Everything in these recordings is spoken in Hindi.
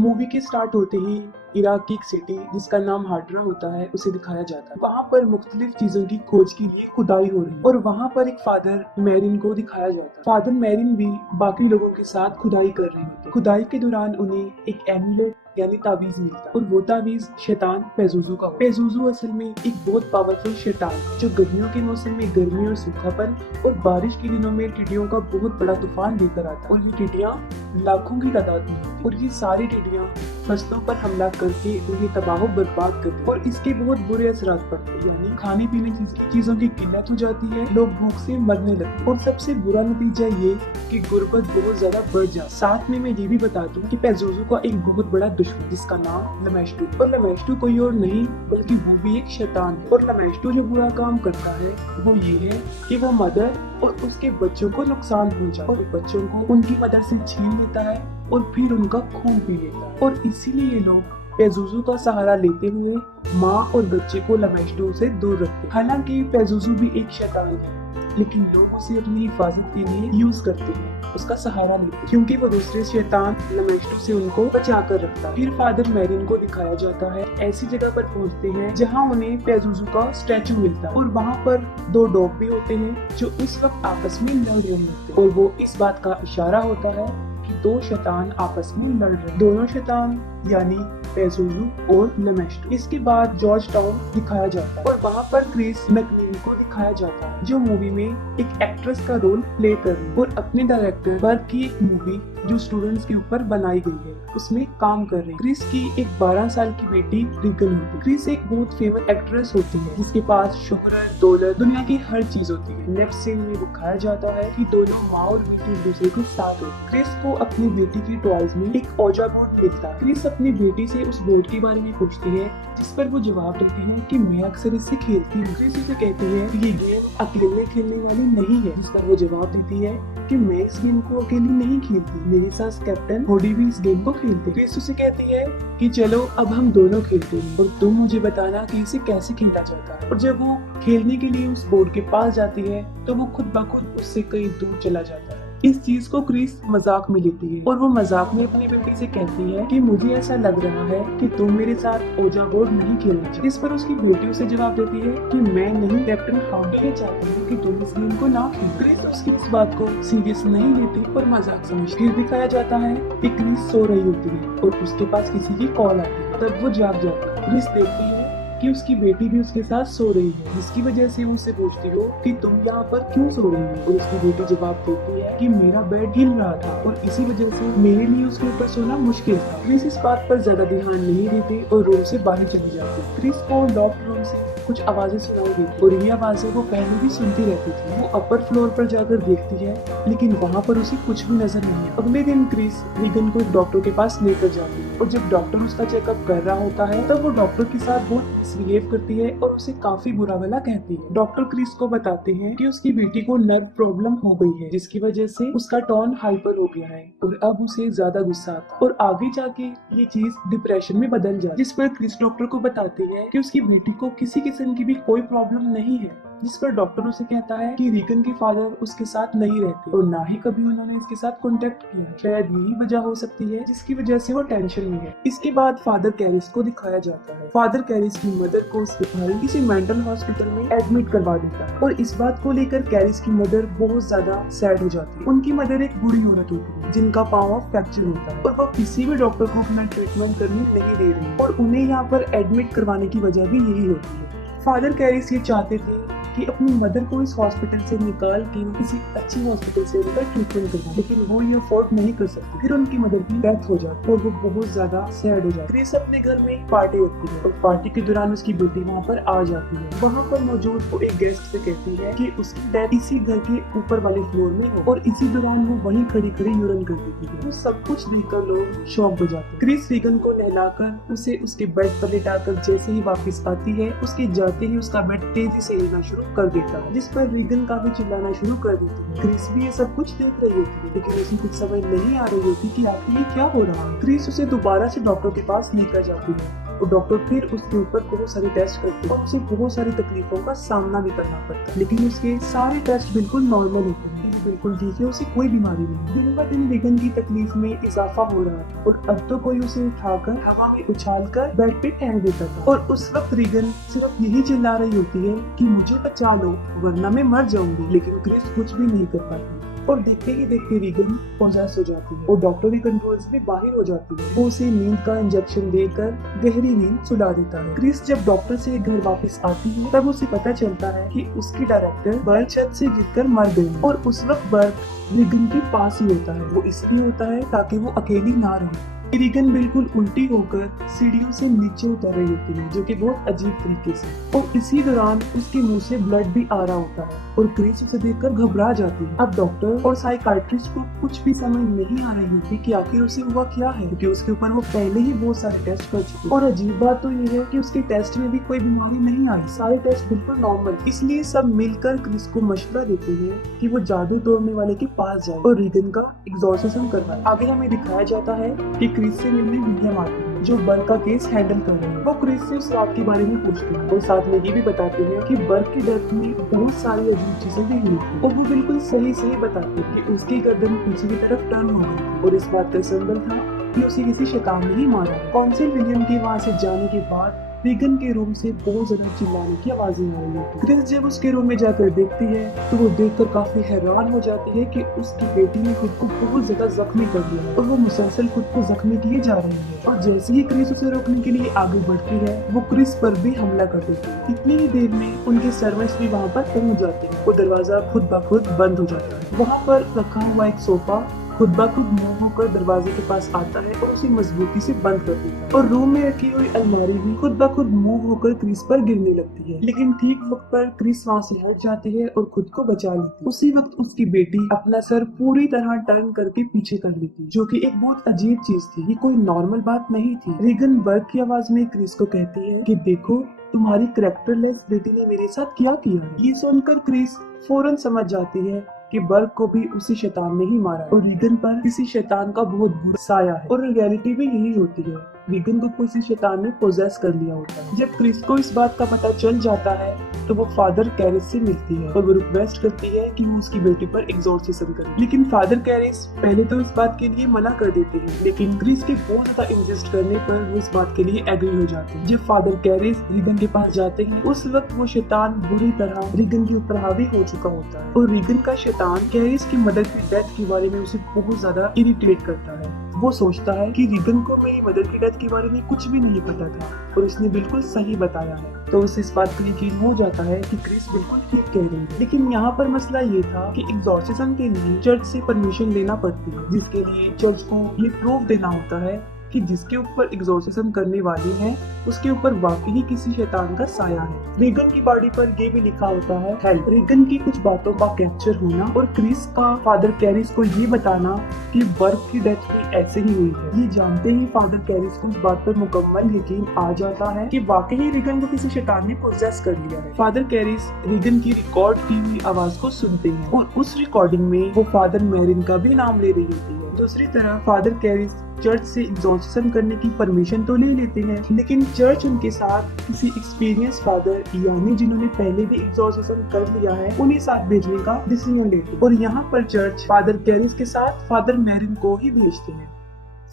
मूवी के स्टार्ट होते ही इराक की एक सिटी जिसका नाम हाड्रा होता है उसे दिखाया जाता है। वहाँ पर मुख्तलिफ चीजों की खोज के लिए खुदाई हो रही है और वहाँ पर एक फादर मैरिन को दिखाया जाता है। फादर मैरिन भी बाकी लोगों के साथ खुदाई कर रहे होते हैं। खुदाई के दौरान उन्हें एक एमुलेट यानी ताबीज मिलता है और वो ताबीज शैतान पेजुजू का होता है। पेजुजू असल में एक बहुत पावरफुल शैतान है जो गर्मियों के मौसम में गर्मी और सूखापन और बारिश के दिनों में टिड्डियों का बहुत बड़ा तूफान लेकर आता है और ये टिड्डियाँ लाखों की तादाद में होती हैं और ये सारी टिड्डियाँ फसलों पर हमला करके उन्हें तबाह बर्बाद करते हैं और इसके बहुत बुरे असरात पड़ते हैं, यानी खाने पीने की चीजों की किल्लत हो जाती है, लोग भूख से मरने लगते हैं और सबसे बुरा नतीजा ये कि गुर्बत बहुत ज्यादा बढ़ जाती है। साथ में मैं ये भी बता दूं कि पेजुजू का एक बहुत बड़ा दुश्मन जिसका नाम लमेस्टू और लमेस्टू कोई और नहीं बल्कि वो भी एक शैतान है और लमेस्टू जो बुरा काम करता है वो ये है कि वो मदर और उसके बच्चों को नुकसान पहुंचाता है और बच्चों को उनकी मदर से छीन लेता है और फिर उनका खून पी लेता है और इसीलिए ये लोग पेजुजू का सहारा लेते हुए माँ और बच्चे को लमेस्टू से दूर रखते हैं। हालांकि पेजुजू भी एक शैतान है लेकिन लोग उसे अपनी हिफाजत के लिए यूज करते हैं, उसका सहारा लेते हैं क्योंकि वो दूसरे शैतान लमेस्टू से उनको बचा कर रखता है। फिर फादर मैरिन को दिखाया जाता है ऐसी जगह पर पहुंचते हैं जहां उन्हें पेजुजू का स्टैचू मिलता है और वहां पर दो डॉग भी होते हैं जो उस वक्त आपस में लड़ रहे होते हैं और वो इस बात का इशारा होता है कि दो शैतान आपस में लड़ रहे हैं, दोनों शैतान यानी पेजुजू और लमेस्टू। इसके बाद जॉर्ज टाउन दिखाया जाता है और वहाँ पर क्रिस मैकनील को दिखाया जाता है जो मूवी में एक एक्ट्रेस का रोल प्ले कर रही है और अपने डायरेक्टर वर्क की एक मूवी जो स्टूडेंट्स के ऊपर बनाई गई है उसमें काम कर रही है। क्रिस की एक 12 साल की बेटी रिगन होती है। क्रिस एक बहुत फेमस एक्ट्रेस होती है जिसके पास शोहरत, दौलत, दुनिया की हर चीज होती है। नेक्स्ट सीन में दिखाया जाता है कि दोनों माँ और बेटी एक दूसरे के साथ होती। क्रिस को अपनी बेटी की टॉयज में एक औजा बोर्ड मिलता है। क्रिस अपनी बेटी से उस बोर्ड के बारे में पूछती है जिस पर वो जवाब देती है कि मैं अक्सर इससे खेलती हूँ। क्रिस उसे कहती है कि ये गेम अकेले खेलने वाली नहीं है, जिस पर वो जवाब देती है कि मैं इस गेम को अकेली नहीं खेलती, मेरे साथ कैप्टन होडी भी इस गेम को खेलते। क्रिस उसे कहती है कि चलो अब हम दोनों खेलते हैं और तुम मुझे बताना कि इसे कैसे खेलना चाहता है। और जब वो खेलने के लिए उस बोर्ड के पास जाती है तो वो खुद ब खुद उससे कहीं दूर चला जाता है। इस चीज को क्रिस मजाक में लेती है और वो मजाक में अपनी बेटी से कहती है कि मुझे ऐसा लग रहा है कि तुम मेरे साथ ओजा बोर्ड नहीं खेलना चाहती। इस पर उसकी बेटी उसे जवाब देती है कि मैं नहीं, कैप्टन हाउडी ये चाहती हूँ कि तुम इस गेम को ना खेलो। क्रिस उसकी इस बात को सीरियस नहीं लेती और मजाक समझती। फिर दिखाया जाता है कि क्रिस सो रही होती है और उसके पास किसी की कॉल आती है, तब वो जाग जाती है। क्रिस देखती है कि उसकी बेटी भी उसके साथ सो रही है, जिसकी वजह से उससे पूछती हो कि तुम यहाँ पर क्यों सो रही हो और उसकी बेटी जवाब देती है कि मेरा बेड हिल रहा था और इसी वजह से मेरे लिए उसके ऊपर सोना मुश्किल था। क्रिस इस बात पर ज्यादा ध्यान नहीं देती और रूम से बाहर चली जाती। क्रिस को लॉक्ड रूम से कुछ आवाजें सुनाई देती और ये आवाजें वो पहले भी सुनती रहती थी। वो अपर फ्लोर पर जाकर देखती है लेकिन वहाँ पर उसे कुछ भी नजर नहीं है। अगले दिन क्रिस रिगन को एक डॉक्टर के पास लेकर जाती है और जब डॉक्टर उसका चेकअप कर रहा होता है तब वो डॉक्टर के साथ बहुत मिसबिहेव करती है और उसे काफी बुरा भला कहती है। डॉक्टर क्रिस को बताते हैं कि उसकी बेटी को नर्व प्रॉब्लम हो गई है जिसकी वजह से उसका टोन हाइपर हो गया है और अब उसे ज्यादा गुस्सा आता है और आगे जाके ये चीज डिप्रेशन में बदल जाती है। जिस पर क्रिस डॉक्टर को बताती है कि उसकी बेटी को किसी किस्म की भी कोई प्रॉब्लम नहीं है, जिस पर डॉक्टर उसे कहता है कि रीगन के फादर उसके साथ नहीं रहते और ना ही कभी उन्होंने इसके साथ कांटेक्ट किया। शायद यही वजह हो सकती है जिसकी वजह से वो टेंशन में है। इसके बाद फादर कैरिस को दिखाया जाता है। फादर कैरिस की मदर को उसके भाई किसी मेंटल हॉस्पिटल में एडमिट करवा देता है और इस बात को लेकर कैरिस की मदर बहुत ज्यादा सैड हो जाती है। उनकी मदर एक बूढ़ी औरत होती है जिनका पाँव फ्रैक्चर होता है और वो किसी भी डॉक्टर को अपना ट्रीटमेंट करने नहीं दे रही और उन्हें यहाँ पर एडमिट करवाने की वजह भी यही होती है। फादर कैरिस ये चाहते थे कि अपनी मदर को इस हॉस्पिटल से निकाल के किसी अच्छी हॉस्पिटल से उनका ट्रीटमेंट करवाएं, लेकिन वो ये अफोर्ड नहीं कर सकते। फिर उनकी मदर की डेथ हो जाती है और वो बहुत ज्यादा सैड हो जाती है। क्रिस अपने घर में पार्टी रखती है और पार्टी के दौरान उसकी बेटी वहाँ पर आ जाती है। वहाँ पर मौजूद वो एक गेस्ट से कहती है कि उसकी डेथ इसी घर के ऊपर वाले फ्लोर में हो और इसी दौरान वो वहीं खड़ी खड़ी यूरिन कर देती है। तो सब कुछ देखकर लोग शॉक हो जाते हैं। क्रिस रीगन को नहलाकर उसे उसके बेड पर लिटाकर जैसे ही वापस आती है उसके जाते ही उसका बेड तेजी से हिलना शुरू कर देता है, जिस पर रीगन काफी चिल्लाना शुरू कर देती है। क्रिस भी ये सब कुछ देख रही होती है लेकिन उसे कुछ समझ नहीं आ रही होती कि आखिर ये क्या हो रहा है। क्रिस उसे दोबारा से डॉक्टर के पास लेकर जाती है और डॉक्टर फिर उसके ऊपर बहुत सारे टेस्ट करते हैं और उसे बहुत सारी तकलीफों का सामना भी करना पड़ता है, लेकिन उसके सारे टेस्ट बिल्कुल नॉर्मल होते हैं। बिल्कुल ठीक है, उसे कोई बीमारी नहीं। दिन ब दिन रीगन की तकलीफ में इजाफा हो रहा था और अब तो कोई उसे उठाकर हवा में उछालकर बेड पे फेंक देता था। और उस वक्त रीगन सिर्फ यही चिल्ला रही होती है कि मुझे बचा लो वरना मैं मर जाऊंगी, लेकिन क्रिस कुछ भी नहीं कर पाती। और देखते ही देखते रीगन पोजेस हो जाती है और डॉक्टर के कंट्रोल से भी बाहर हो जाती है। वो उसे नींद का इंजेक्शन देकर गहरी नींद सुला देता है। क्रिस जब डॉक्टर से घर वापस आती है तब उसे पता चलता है कि उसकी डायरेक्टर बर्क छत से गिरकर मर गई और उस वक्त बर्क रीगन के पास ही होता है। वो इसलिए होता है ताकि वो अकेली ना रहे। रीगन बिल्कुल उल्टी होकर सीढ़ियों से नीचे उतर रही होती है, जो कि बहुत अजीब तरीके से। और इसी दौरान उसके मुंह से ब्लड भी आ रहा होता है और क्रिस उसे देखकर घबरा जाती है। अब डॉक्टर और साइकाइट्रिस्ट को कुछ भी समझ नहीं आ रही होती कि आखिर उसे हुआ क्या है, क्योंकि उसके ऊपर वो पहले ही बहुत सारे टेस्ट कर चुकी है। और अजीब बात तो ये है कि उसके टेस्ट में भी कोई बीमारी नहीं आई, सारे टेस्ट बिल्कुल नॉर्मल। इसलिए सब मिलकर क्रिस को मशवरा देते हैं कि वो जादू तोड़ने वाले के पास जाए और रीगन का एग्जॉर्सिज्म करवाए। आगे हमें दिखाया जाता है कि क्रिस से मिलने विलियम आते हैं जो बर्क का केस हैंडल कर रहे हैं। वो क्रिस से उस रात के बारे में पूछते हैं और साथ में ये भी बताते हैं कि बर्क की डेथ में बहुत सारी अजीब चीजें भी हुई थी। और वो बिल्कुल सही बताते हैं कि उसकी गर्दन पीछे की तरफ टर्न हो गई थी और इस बात का सिंबल था कि उसे किसी शैतान ने ही मारा है। काउंसिल विलियम के वहाँ से जाने के बाद रीगन के रूम से बहुत ज्यादा चिल्लाने की आवाजें आ रही है। क्रिस जब उसके रूम में जाकर देखती है तो वो देखकर काफी हैरान हो जाती है कि उसकी बेटी ने खुद को बहुत ज्यादा जख्मी कर दिया है और वो मुसलसल खुद को जख्मी किए जा रही है। और जैसे ही क्रिस उसे रोकने के लिए आगे बढ़ती है वो क्रिस पर भी हमला कर देती है। इतनी ही देर में उनके सर्वेंट्स भी वहाँ पर पहुँच जाते हैं। वो दरवाजा खुद ब खुद बंद हो जाता है। वहाँ पर रखा हुआ एक सोफा खुद ब खुद मूव होकर दरवाजे के पास आता है और उसे मजबूती से बंद कर देता है। और रूम में रखी हुई अलमारी भी खुद ब खुद मूव होकर क्रिस पर गिरने लगती है। लेकिन ठीक वक्त पर क्रिस वहाँ से हट जाती है और खुद को बचा लेती है। उसी वक्त उसकी बेटी अपना सर पूरी तरह टर्न करके पीछे कर लेती है, जो कि एक बहुत अजीब चीज थी। ये कोई नॉर्मल बात नहीं थी। रीगन बर्क की आवाज में क्रिस को कहती है कि देखो तुम्हारी कैरेक्टरलेस बेटी ने मेरे साथ क्या किया है। ये सुनकर क्रिस फौरन समझ जाती है कि बर्क को भी उसी शैतान ने ही मारा और रीगन पर किसी शैतान का बहुत बुरा साया है। और रियलिटी भी यही होती है, रीगन को किसी शैतान ने पोजेस कर लिया होता है। जब क्रिस को इस बात का पता चल जाता है तो वो फादर कैरिस से मिलती है और वो रिक्वेस्ट करती है कि वो उसकी बेटी पर एग्जॉर्सिज्म करे। लेकिन फादर कैरिस पहले तो इस बात के लिए मना कर देते हैं, लेकिन क्रिस के बहुत ज्यादा इंसिस्ट करने पर वो इस बात के लिए एग्री हो जाते हैं। जब फादर कैरिस रीगन के पास जाते हैं उस वक्त वो शैतान बुरी तरह रीगन के ऊपर हावी हो चुका होता है और रीगन का शैतान कैरिस की मदर की डेथ के बारे में उसे बहुत ज्यादा इरिटेट करता है। वो सोचता है कि रीगन को मेरी मदर की डेथ के बारे में कुछ भी नहीं पता था और उसने बिल्कुल सही बताया है। तो उसे इस बात पर यकीन हो जाता है कि क्रिस बिल्कुल ठीक कह रही है। लेकिन यहाँ पर मसला ये था कि एग्जॉर्सिज्म के लिए चर्च से परमिशन लेना पड़ती है, जिसके लिए चर्च को ये प्रूफ देना होता है कि जिसके ऊपर एग्जॉर्सिज्म करने वाली है उसके ऊपर वाकई किसी शैतान का साया है। रीगन की बॉडी पर ये भी लिखा होता है हेल्प। रीगन की कुछ बातों का कैप्चर होना और क्रिस का फादर कैरिस को ये बताना कि बर्क की डेथ भी ऐसे ही हुई है। ये जानते ही फादर कैरिस को इस बात पर मुकम्मल यकीन आ जाता है कि वाकई रीगन को किसी शैतान ने पोजेस कर लिया है। फादर कैरिस रीगन की रिकॉर्ड की हुई आवाज को सुनते हैं और उस रिकॉर्डिंग में वो फादर मैरिन का भी नाम ले रही होती है। दूसरी तरफ फादर कैरिस चर्च से एग्जॉर्सिज्म करने की परमिशन तो ले लेते हैं, लेकिन चर्च उनके साथ किसी एक्सपीरियंस फादर यानी जिन्होंने पहले भी एग्जॉर्सिज्म कर लिया है उन्हें साथ भेजने का डिसीजन लेते और यहाँ पर चर्च फादर कैरिस के साथ फादर मैरिन को ही भेजते हैं।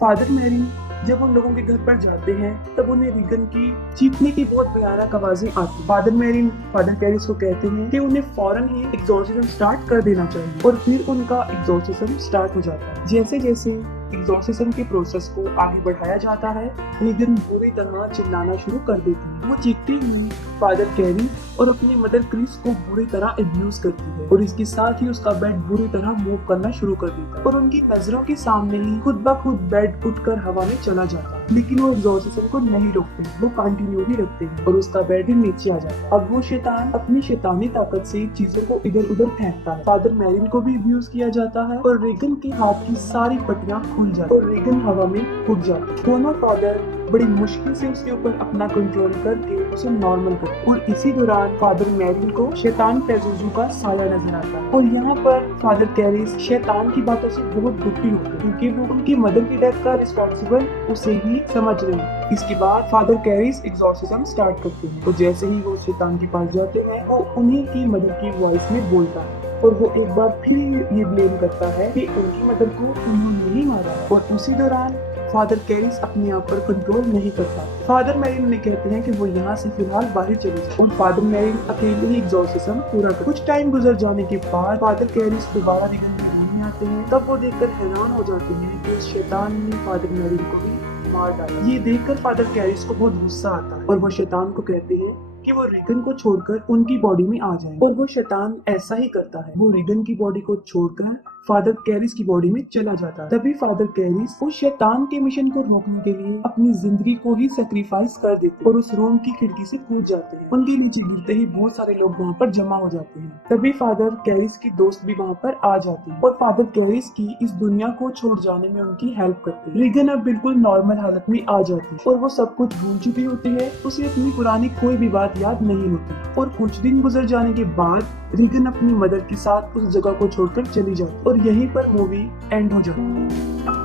फादर मैरिन जब उन लोगों के घर पर जाते हैं तब उन्हें रीगन की चीखने की बहुत भयानक आवाजें आती। फादर मैरिन फादर कैरिस को कहते हैं कि उन्हें फौरन ही एग्जॉर्सिज्म स्टार्ट कर देना चाहिए और फिर उनका एग्जॉर्सिज्म स्टार्ट हो जाता है। जैसे जैसे एग्जॉर्सिज्म के प्रोसेस को आगे बढ़ाया जाता है रीगन बुरी तरह चिल्लाना शुरू कर देती है। वो चीखती हुई फादर कैरिस और अपनी मदर क्रिस को बुरी तरह अब्यूज करती है और इसके साथ ही उसका बेड बुरी तरह मूव करना शुरू कर देता है और उनकी नजरों के सामने ही खुद ब खुद बेड उठकर हवा में चला जाता है। लेकिन वो एग्जॉर्सिज्म को नहीं रोकते, वो कंटिन्यू ही रखते हैं और उसका बेड ही नीचे आ जाता है। अब वो शैतान अपनी शैतानी ताकत से चीजों को इधर उधर फेंकता है। फादर मैरिन को भी अब्यूज किया जाता है और रीगन के हाथ की सारी पट्टियां खुल जाती और रीगन हवा में उड़ जाती। दोनों फादर बड़ी मुश्किल से उसके ऊपर अपना कंट्रोल करके उसे नॉर्मल करते और इसी दौरान फादर मैरिन को शैतान पेजुजू का साया नजर आता है और यहाँ पर फादर कैरिस शैतान की बातों से बहुत दुखी होते हैं क्योंकि वो उनकी मदर की डेथ का रिस्पॉन्सिबल उसे ही समझ रहे हैं। इसके बाद फादर कैरिस एग्जॉर्सिज्म स्टार्ट करते हैं और जैसे ही वो शैतान के पास जाते हैं वो उन्हीं की मदर की वॉइस में बोलता है और वो एक बार फिर ये ब्लेम करता है कि उनकी मदर को उन्होंने ही मारा और उसी दौरान फादर कैरिस अपने आप पर कंट्रोल नहीं कर पाते। फादर मैरिन उन्हें कहते हैं कि वो यहाँ से फिलहाल बाहर चले जाए और फादर मैरिन अकेले ही एग्जॉर्सिज्म पूरा कर। कुछ टाइम गुजर जाने के बाद फादर कैरिस दोबारा रिगन के रूम में आते हैं। तब वो देखकर हैरान हो जाते हैं कि उस शैतान ने फादर मैरिन को भी मार डाला। ये देखकर फादर कैरिस को बहुत गुस्सा आता है और वो शैतान को कहते हैं कि वो रिगन को छोड़कर उनकी बॉडी में आ जाए और वो शैतान ऐसा ही करता है। वो रिगन की बॉडी को छोड़कर फादर कैरिस की बॉडी में चला जाता है। तभी फादर कैरिस उस शैतान के मिशन को रोकने के लिए अपनी जिंदगी को ही सेक्रीफाइस कर देते और उस रूम की खिड़की से कूद जाते हैं। उनके नीचे गिरते ही बहुत सारे लोग वहाँ पर जमा हो जाते हैं। तभी फादर कैरिस की दोस्त भी वहाँ पर आ जाती है और फादर कैरिस की इस दुनिया को छोड़ जाने में उनकी हेल्प करते हैं। रिगन अब बिल्कुल नॉर्मल हालत में आ जाती है और वो सब कुछ भूल चुकी होती है। उसे अपनी पुरानी कोई भी बात याद नहीं होती और कुछ दिन गुजर जाने के बाद रिगन अपनी मदर के साथ उस जगह को छोड़कर चली जाती और यहीं पर मूवी एंड हो जाती है।